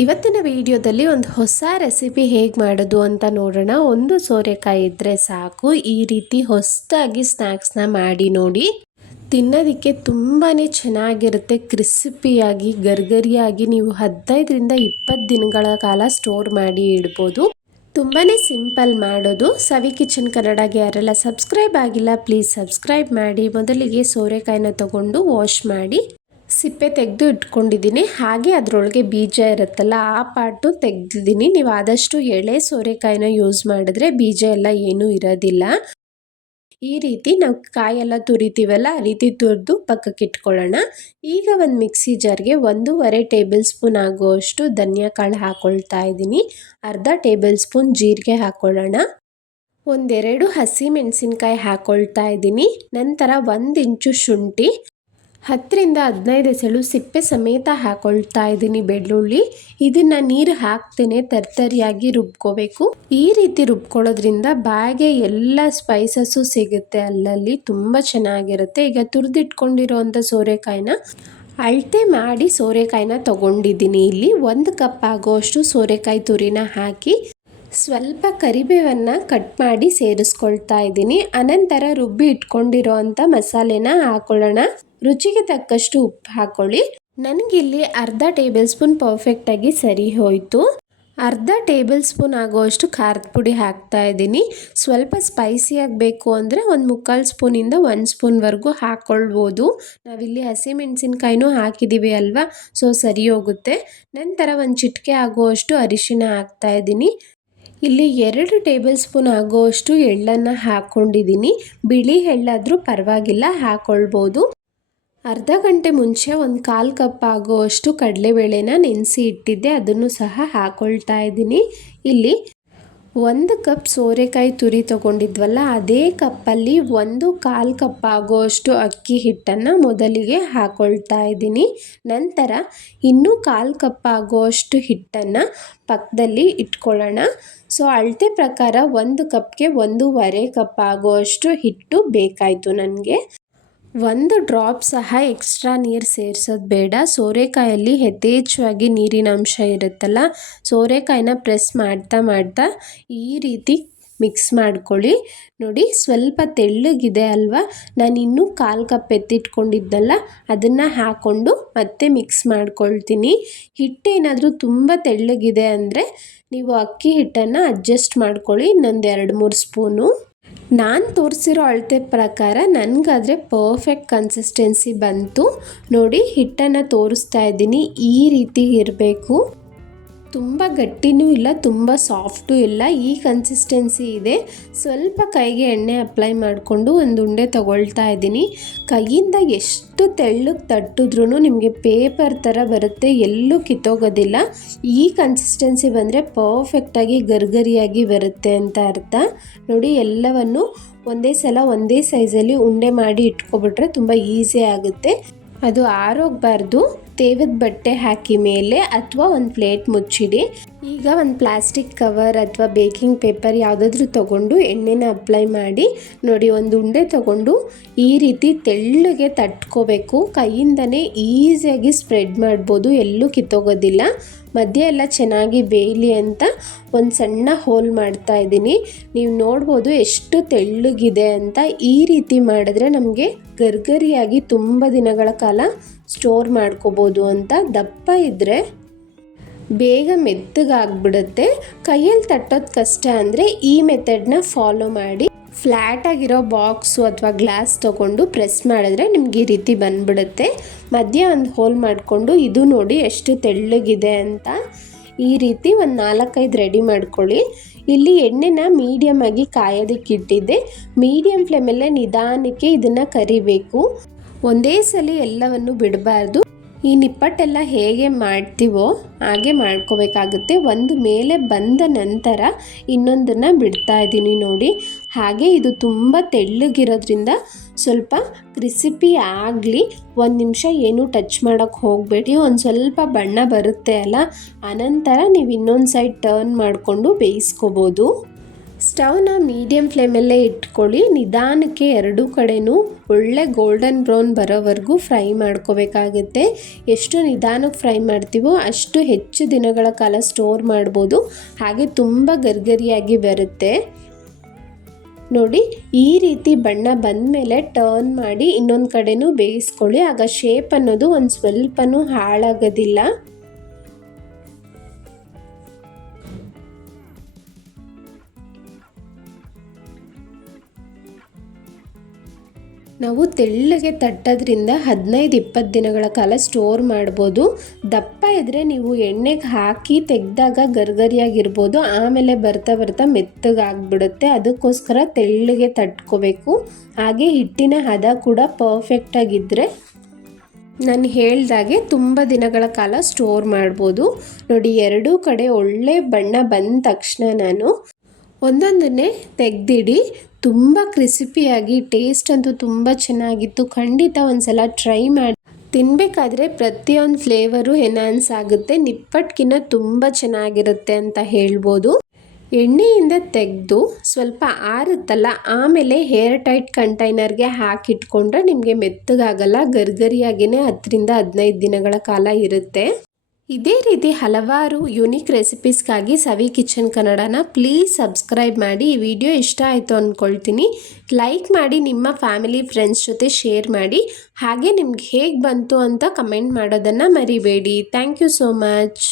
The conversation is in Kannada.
ಇವತ್ತಿನ ವಿಡಿಯೋದಲ್ಲಿ ಒಂದು ಹೊಸ ರೆಸಿಪಿ ಹೇಗೆ ಮಾಡೋದು ಅಂತ ನೋಡೋಣ. ಒಂದು ಸೋರೆಕಾಯಿ ಇದ್ದರೆ ಸಾಕು, ಈ ರೀತಿ ಹೊಸದಾಗಿ ಸ್ನ್ಯಾಕ್ಸ್ನ ಮಾಡಿ ನೋಡಿ. ತಿನ್ನೋದಕ್ಕೆ ತುಂಬಾ ಚೆನ್ನಾಗಿರುತ್ತೆ. ಕ್ರಿಸ್ಪಿಯಾಗಿ ಗರ್ಗರಿಯಾಗಿ ನೀವು 15ರಿಂದ 20 ದಿನಗಳ ಕಾಲ ಸ್ಟೋರ್ ಮಾಡಿ ಇಡ್ಬೋದು. ತುಂಬಾ ಸಿಂಪಲ್ ಮಾಡೋದು. ಸವಿ ಕಿಚನ್ ಕನ್ನಡಗೆ ಯಾರೆಲ್ಲ ಸಬ್ಸ್ಕ್ರೈಬ್ ಆಗಿಲ್ಲ ಪ್ಲೀಸ್ ಸಬ್ಸ್ಕ್ರೈಬ್ ಮಾಡಿ. ಮೊದಲಿಗೆ ಸೋರೆಕಾಯಿನ ತಗೊಂಡು ವಾಶ್ ಮಾಡಿ ಸಿಪ್ಪೆ ತೆಗೆದು ಇಟ್ಕೊಂಡಿದ್ದೀನಿ. ಹಾಗೆ ಅದರೊಳಗೆ ಬೀಜ ಇರುತ್ತಲ್ಲ ಆ ಪಾರ್ಟು ತೆಗೆದಿದ್ದೀನಿ. ನೀವು ಆದಷ್ಟು ಎಳೆ ಸೋರೆಕಾಯಿನ ಯೂಸ್ ಮಾಡಿದ್ರೆ ಬೀಜ ಎಲ್ಲ ಏನೂ ಇರೋದಿಲ್ಲ. ಈ ರೀತಿ ನಾವು ಕಾಯೆಲ್ಲ ತುರಿತೀವಲ್ಲ ಆ ರೀತಿ ತುರಿದು ಪಕ್ಕಕ್ಕೆ ಇಟ್ಕೊಳ್ಳೋಣ. ಈಗ ಒಂದು ಮಿಕ್ಸಿ ಜಾರ್ಗೆ 1.5 ಟೇಬಲ್ ಸ್ಪೂನ್ ಆಗುವಷ್ಟು ಧನಿಯಾ ಕಾಳು ಹಾಕ್ಕೊಳ್ತಾ ಇದ್ದೀನಿ. ಅರ್ಧ ಟೇಬಲ್ ಸ್ಪೂನ್ ಜೀರಿಗೆ ಹಾಕ್ಕೊಳ್ಳೋಣ. 1-2 ಹಸಿ ಮೆಣಸಿನ್ಕಾಯಿ ಹಾಕ್ಕೊಳ್ತಾ ಇದ್ದೀನಿ. ನಂತರ 1 ಇಂಚು ಶುಂಠಿ, 10ರಿಂದ 15 ಎಸಳು ಸಿಪ್ಪೆ ಸಮೇತ ಹಾಕ್ಕೊಳ್ತಾ ಇದ್ದೀನಿ ಬೆಳ್ಳುಳ್ಳಿ. ಇದನ್ನು ನೀರು ಹಾಕ್ತೇನೆ ತರ್ತರಿಯಾಗಿ ರುಬ್ಕೋಬೇಕು. ಈ ರೀತಿ ರುಬ್ಕೊಳ್ಳೋದ್ರಿಂದ ಬಾಯಿಗೆ ಎಲ್ಲ ಸ್ಪೈಸಸ್ಸು ಸಿಗುತ್ತೆ, ಅಲ್ಲಲ್ಲಿ ತುಂಬ ಚೆನ್ನಾಗಿರುತ್ತೆ. ಈಗ ತುರಿದಿಟ್ಕೊಂಡಿರೋವಂಥ ಸೋರೆಕಾಯಿನ ಅಳತೆ ಮಾಡಿ ಸೋರೆಕಾಯಿನ ತೊಗೊಂಡಿದ್ದೀನಿ. ಇಲ್ಲಿ 1 ಕಪ್ ಆಗೋಷ್ಟು ಸೋರೆಕಾಯಿ ತುರಿನ ಹಾಕಿ ಸ್ವಲ್ಪ ಕರಿಬೇವನ್ನು ಕಟ್ ಮಾಡಿ ಸೇರಿಸ್ಕೊಳ್ತಾ ಇದ್ದೀನಿ. ಅನಂತರ ರುಬ್ಬಿ ಇಟ್ಕೊಂಡಿರೋ ಅಂಥ ಮಸಾಲೆನ ಹಾಕೊಳ್ಳೋಣ. ರುಚಿಗೆ ತಕ್ಕಷ್ಟು ಉಪ್ಪು ಹಾಕೊಳ್ಳಿ. ನನಗಿಲ್ಲಿ ಅರ್ಧ ಟೇಬಲ್ ಸ್ಪೂನ್ ಪರ್ಫೆಕ್ಟಾಗಿ ಸರಿ ಹೋಯಿತು. ಅರ್ಧ ಟೇಬಲ್ ಸ್ಪೂನ್ ಆಗುವಷ್ಟು ಖಾರದ ಪುಡಿ ಹಾಕ್ತಾ ಇದ್ದೀನಿ. ಸ್ವಲ್ಪ ಸ್ಪೈಸಿಯಾಗಿ ಬೇಕು ಅಂದರೆ 1/4 ಸ್ಪೂನಿಂದ 1 ಸ್ಪೂನ್ವರೆಗೂ ಹಾಕ್ಕೊಳ್ಬೋದು. ನಾವಿಲ್ಲಿ ಹಸಿಮೆಣಸಿನ್ಕಾಯಿನೂ ಹಾಕಿದ್ದೀವಿ ಅಲ್ವಾ, ಸೊ ಸರಿ ಹೋಗುತ್ತೆ. ನಂತರ 1 ಚಿಟಿಕೆ ಆಗುವಷ್ಟು ಅರಿಶಿನ ಹಾಕ್ತಾ ಇದ್ದೀನಿ. ಇಲ್ಲಿ 2 ಟೇಬಲ್ ಸ್ಪೂನ್ ಆಗುವಷ್ಟು ಎಳ್ಳನ್ನು ಹಾಕ್ಕೊಂಡಿದ್ದೀನಿ. ಬಿಳಿ ಎಳ್ಳಾದರೂ ಪರವಾಗಿಲ್ಲ, ಹಾಕ್ಕೊಳ್ಬೋದು. ಅರ್ಧ ಗಂಟೆ ಮುಂಚೆ 1/4 ಕಪ್ ಆಗುವಷ್ಟು ಕಡಲೆಬೇಳೆನ ನೆನೆಸಿ ಇಟ್ಟಿದ್ದೆ, ಅದನ್ನು ಸಹ ಹಾಕ್ಕೊಳ್ತಾ ಇದ್ದೀನಿ. ಇಲ್ಲಿ 1 ಕಪ್ ಸೋರೆಕಾಯಿ ತುರಿ ತೊಗೊಂಡಿದ್ವಲ್ಲ ಅದೇ ಕಪ್ಪಲ್ಲಿ 1/4 ಕಪ್ ಆಗುವಷ್ಟು ಅಕ್ಕಿ ಹಿಟ್ಟನ್ನು ಮೊದಲಿಗೆ ಹಾಕ್ಕೊಳ್ತಾ ಇದ್ದೀನಿ. ನಂತರ ಇನ್ನೂ 1/4 ಕಪ್ ಆಗುವಷ್ಟು ಹಿಟ್ಟನ್ನು ಪಕ್ಕದಲ್ಲಿ ಇಟ್ಕೊಳ್ಳೋಣ. ಸೊ ಅಳತೆ ಪ್ರಕಾರ 1 ಕಪ್ಗೆ 1.5 ಕಪ್ ಆಗುವಷ್ಟು ಹಿಟ್ಟು ಬೇಕಾಯಿತು ನನಗೆ. 1 ಡ್ರಾಪ್ ಸಹ ಎಕ್ಸ್ಟ್ರಾ ನೀರು ಸೇರಿಸೋದು ಬೇಡ. ಸೋರೆಕಾಯಲ್ಲಿ ಯಥೇಚ್ಛವಾಗಿ ನೀರಿನ ಅಂಶ ಇರುತ್ತಲ್ಲ, ಸೋರೆಕಾಯಿನ ಪ್ರೆಸ್ ಮಾಡ್ತಾ ಈ ರೀತಿ ಮಿಕ್ಸ್ ಮಾಡ್ಕೊಳ್ಳಿ. ನೋಡಿ ಸ್ವಲ್ಪ ತೆಳ್ಳಗಿದೆ ಅಲ್ವಾ, ನಾನು ಇನ್ನೂ 1/4 ಕಪ್ ಎತ್ತಿಟ್ಕೊಂಡಿದ್ದಲ್ಲ ಅದನ್ನು ಹಾಕ್ಕೊಂಡು ಮತ್ತೆ ಮಿಕ್ಸ್ ಮಾಡ್ಕೊಳ್ತೀನಿ. ಹಿಟ್ಟೇನಾದರೂ ತುಂಬ ತೆಳ್ಳಗಿದೆ ಅಂದರೆ ನೀವು ಅಕ್ಕಿ ಹಿಟ್ಟನ್ನು ಅಡ್ಜಸ್ಟ್ ಮಾಡ್ಕೊಳ್ಳಿ, ಇನ್ನೊಂದು 2-3 ಸ್ಪೂನು. ನಾನು ತೋರಿಸಿರೋ ಅಳತೆ ಪ್ರಕಾರ ನನಗಾದರೆ ಪರ್ಫೆಕ್ಟ್ ಕನ್ಸಿಸ್ಟೆನ್ಸಿ ಬಂತು. ನೋಡಿ ಹಿಟ್ಟನ್ನು ತೋರಿಸ್ತಾ ಇದ್ದೀನಿ, ಈ ರೀತಿ ಇರಬೇಕು. ತುಂಬ ಗಟ್ಟಿನೂ ಇಲ್ಲ, ತುಂಬ ಸಾಫ್ಟು ಇಲ್ಲ, ಈ ಕನ್ಸಿಸ್ಟೆನ್ಸಿ ಇದೆ. ಸ್ವಲ್ಪ ಕೈಗೆ ಎಣ್ಣೆ ಅಪ್ಲೈ ಮಾಡಿಕೊಂಡು ಒಂದು ಉಂಡೆ ತಗೊಳ್ತಾ ಇದ್ದೀನಿ. ಕೈಯಿಂದ ಎಷ್ಟು ತೆಳ್ಳಗೆ ತಟ್ಟಿದ್ರೂ ನಿಮಗೆ ಪೇಪರ್ ಥರ ಬರುತ್ತೆ, ಎಲ್ಲೂ ಕಿತ್ತೋಗೋದಿಲ್ಲ. ಈ ಕನ್ಸಿಸ್ಟೆನ್ಸಿ ಬಂದರೆ ಪರ್ಫೆಕ್ಟಾಗಿ ಗರ್ಗರಿಯಾಗಿ ಬರುತ್ತೆ ಅಂತ ಅರ್ಥ. ನೋಡಿ ಎಲ್ಲವನ್ನು ಒಂದೇ ಸಲ ಒಂದೇ ಸೈಜಲ್ಲಿ ಉಂಡೆ ಮಾಡಿ ಇಟ್ಕೊಬಿಟ್ರೆ ತುಂಬ ಈಸಿ ಆಗುತ್ತೆ. ಅದು ಆರೋಗಬಾರ್ದು. ತೇವದ ಬಟ್ಟೆ ಹಾಕಿ ಮೇಲೆ ಅಥವಾ ಒಂದು ಪ್ಲೇಟ್ ಮುಚ್ಚಿಡಿ. ಈಗ ಒಂದು ಪ್ಲಾಸ್ಟಿಕ್ ಕವರ್ ಅಥವಾ ಬೇಕಿಂಗ್ ಪೇಪರ್ ಯಾವುದಾದ್ರೂ ತೊಗೊಂಡು ಎಣ್ಣೆನ ಅಪ್ಲೈ ಮಾಡಿ. ನೋಡಿ ಒಂದು ಉಂಡೆ ತೊಗೊಂಡು ಈ ರೀತಿ ತೆಳ್ಳಗೆ ತಟ್ಕೋಬೇಕು. ಕೈಯಿಂದನೇ ಈಸಿಯಾಗಿ ಸ್ಪ್ರೆಡ್ ಮಾಡ್ಬೋದು, ಎಲ್ಲೂ ಕಿತ್ತೋಗೋದಿಲ್ಲ. ಮಧ್ಯೆ ಎಲ್ಲ ಚೆನ್ನಾಗಿ ಬೇಯಲಿ ಅಂತ ಒಂದು ಸಣ್ಣ ಹೋಲ್ ಮಾಡ್ತಾ ಇದ್ದೀನಿ. ನೀವು ನೋಡ್ಬೋದು ಎಷ್ಟು ತೆಳ್ಳಗಿದೆ ಅಂತ. ಈ ರೀತಿ ಮಾಡಿದ್ರೆ ನಮಗೆ ಗರ್ಗರಿಯಾಗಿ ತುಂಬ ದಿನಗಳ ಕಾಲ ಸ್ಟೋರ್ ಮಾಡ್ಕೋಬೋದು ಅಂತ. ದಪ್ಪ ಇದ್ದರೆ ಬೇಗ ಮೆತ್ತಗಾಗ್ಬಿಡುತ್ತೆ. ಕೈಯಲ್ಲಿ ತಟ್ಟೋದು ಕಷ್ಟ ಅಂದರೆ ಈ ಮೆಥಡ್ನ ಫಾಲೋ ಮಾಡಿ. ಫ್ಲ್ಯಾಟಾಗಿರೋ ಬಾಕ್ಸು ಅಥವಾ ಗ್ಲಾಸ್ ತೊಗೊಂಡು ಪ್ರೆಸ್ ಮಾಡಿದ್ರೆ ನಿಮ್ಗೆ ಈ ರೀತಿ ಬಂದ್ಬಿಡುತ್ತೆ. ಮಧ್ಯೆ ಒಂದು ಹೋಲ್ ಮಾಡಿಕೊಂಡು ಇದು ನೋಡಿ ಎಷ್ಟು ತೆಳ್ಳಗಿದೆ ಅಂತ. ಈ ರೀತಿ ಒಂದು 4-5 ರೆಡಿ ಮಾಡ್ಕೊಳ್ಳಿ. ಇಲ್ಲಿ ಎಣ್ಣೆನ ಮೀಡಿಯಮ್ ಆಗಿ ಕಾಯೋದಕ್ಕೆ ಇಟ್ಟಿದ್ದೆ. ಮೀಡಿಯಮ್ ಫ್ಲೇಮಲ್ಲೇ ನಿಧಾನಕ್ಕೆ ಇದನ್ನು ಕರಿಬೇಕು. ಒಂದೇ ಸಲ ಎಲ್ಲವನ್ನು ಬಿಡಬಾರ್ದು. ಈ ನಿಪ್ಪಟ್ಟೆಲ್ಲ ಹೇಗೆ ಮಾಡ್ತೀವೋ ಹಾಗೆ ಮಾಡ್ಕೋಬೇಕಾಗುತ್ತೆ. ಒಂದು ಮೇಲೆ ಬಂದ ನಂತರ ಇನ್ನೊಂದನ್ನು ಬಿಡ್ತಾ ಇದ್ದೀನಿ ನೋಡಿ. ಹಾಗೆ ಇದು ತುಂಬ ತೆಳ್ಳಗಿರೋದ್ರಿಂದ ಸ್ವಲ್ಪ ಕ್ರಿಸ್ಪಿ ಆಗಲಿ. 1 ನಿಮಿಷ ಏನೂ ಟಚ್ ಮಾಡೋಕ್ಕೆ ಹೋಗಬೇಡಿ. ಒಂದು ಸ್ವಲ್ಪ ಬಣ್ಣ ಬರುತ್ತೆ ಅಲ್ಲ, ಆನಂತರ ನೀವು ಇನ್ನೊಂದು ಸೈಡ್ ಟರ್ನ್ ಮಾಡಿಕೊಂಡು ಬೇಯಿಸ್ಕೋಬೋದು. ಸ್ಟವ್ನ ಮೀಡಿಯಮ್ ಫ್ಲೇಮಲ್ಲೇ ಇಟ್ಕೊಳ್ಳಿ. ನಿಧಾನಕ್ಕೆ ಎರಡೂ ಕಡೆನೂ ಒಳ್ಳೆ ಗೋಲ್ಡನ್ ಬ್ರೌನ್ ಬರೋವರೆಗೂ ಫ್ರೈ ಮಾಡ್ಕೋಬೇಕಾಗುತ್ತೆ. ಎಷ್ಟು ನಿಧಾನಕ್ಕೆ ಫ್ರೈ ಮಾಡ್ತೀವೋ ಅಷ್ಟು ಹೆಚ್ಚು ದಿನಗಳ ಕಾಲ ಸ್ಟೋರ್ ಮಾಡ್ಬೋದು, ಹಾಗೆ ತುಂಬ ಗರಿಗರಿಯಾಗಿ ಬರುತ್ತೆ. ನೋಡಿ, ಈ ರೀತಿ ಬಣ್ಣ ಬಂದಮೇಲೆ ಟರ್ನ್ ಮಾಡಿ ಇನ್ನೊಂದು ಕಡೆನೂ ಬೇಯಿಸ್ಕೊಳ್ಳಿ. ಆಗ ಶೇಪ್ ಅನ್ನೋದು ಒಂದು ಸ್ವಲ್ಪನೂ ಹಾಳಾಗೋದಿಲ್ಲ. ನಾವು ತೆಳ್ಳಗೆ ತಟ್ಟೋದ್ರಿಂದ 15-20 ದಿನಗಳ ಕಾಲ ಸ್ಟೋರ್ ಮಾಡ್ಬೋದು. ದಪ್ಪ ಇದ್ದರೆ ನೀವು ಎಣ್ಣೆಗೆ ಹಾಕಿ ತೆಗೆದಾಗ ಗರ್ಗರಿಯಾಗಿರ್ಬೋದು, ಆಮೇಲೆ ಬರ್ತಾ ಬರ್ತಾ ಮೆತ್ತಗಾಗ್ಬಿಡುತ್ತೆ. ಅದಕ್ಕೋಸ್ಕರ ತೆಳ್ಳಗೆ ತಟ್ಕೋಬೇಕು. ಹಾಗೆ ಹಿಟ್ಟಿನ ಹದ ಕೂಡ ಪರ್ಫೆಕ್ಟಾಗಿದ್ದರೆ ನಾನು ಹೇಳ್ದಾಗೆ ತುಂಬ ದಿನಗಳ ಕಾಲ ಸ್ಟೋರ್ ಮಾಡ್ಬೋದು. ನೋಡಿ, ಎರಡೂ ಕಡೆ ಒಳ್ಳೆ ಬಣ್ಣ ಬಂದ ತಕ್ಷಣ ನಾನು ಒಂದೊಂದನ್ನೇ ತೆಗೆದಿಡಿ. ತುಂಬ ಕ್ರಿಸ್ಪಿಯಾಗಿ, ಟೇಸ್ಟ್ ಅಂತೂ ತುಂಬ ಚೆನ್ನಾಗಿತ್ತು. ಖಂಡಿತ ಒಂದ್ಸಲ ಟ್ರೈ ಮಾಡಿ. ತಿನ್ನಬೇಕಾದ್ರೆ ಪ್ರತಿಯೊಂದು ಫ್ಲೇವರು ಎನ್ಹಾನ್ಸ್ ಆಗುತ್ತೆ. ನಿಪ್ಪಟ್ಟಿಗಿನ್ನ ತುಂಬ ಚೆನ್ನಾಗಿರುತ್ತೆ ಅಂತ ಹೇಳ್ಬೋದು. ಎಣ್ಣೆಯಿಂದ ತೆಗೆದು ಸ್ವಲ್ಪ ಆರುತ್ತಲ್ಲ, ಆಮೇಲೆ ಏರ್ ಟೈಟ್ ಕಂಟೈನರ್ಗೆ ಹಾಕಿಟ್ಕೊಂಡ್ರೆ ನಿಮಗೆ ಮೆತ್ತಗಾಗಲ್ಲ. ಗರ್ಗರಿಯಾಗಿಯೇ 10-15 ದಿನಗಳ ಕಾಲ ಇರುತ್ತೆ. ಇದೇ ರೀತಿ ಹಲವಾರು ಯುನಿಕ್ ರೆಸಿಪೀಸ್ಗಾಗಿ ಸವಿ ಕಿಚನ್ ಕನ್ನಡನ ಪ್ಲೀಸ್ ಸಬ್ಸ್ಕ್ರೈಬ್ ಮಾಡಿ. ಈ ವಿಡಿಯೋ ಇಷ್ಟ ಆಯಿತು ಅಂದ್ಕೊಳ್ತೀನಿ. ಲೈಕ್ ಮಾಡಿ, ನಿಮ್ಮ ಫ್ಯಾಮಿಲಿ ಫ್ರೆಂಡ್ಸ್ ಜೊತೆ ಶೇರ್ ಮಾಡಿ. ಹಾಗೆ ನಿಮ್ಗೆ ಹೇಗೆ ಬಂತು ಅಂತ ಕಮೆಂಟ್ ಮಾಡೋದನ್ನು ಮರಿಬೇಡಿ. Thank you so much.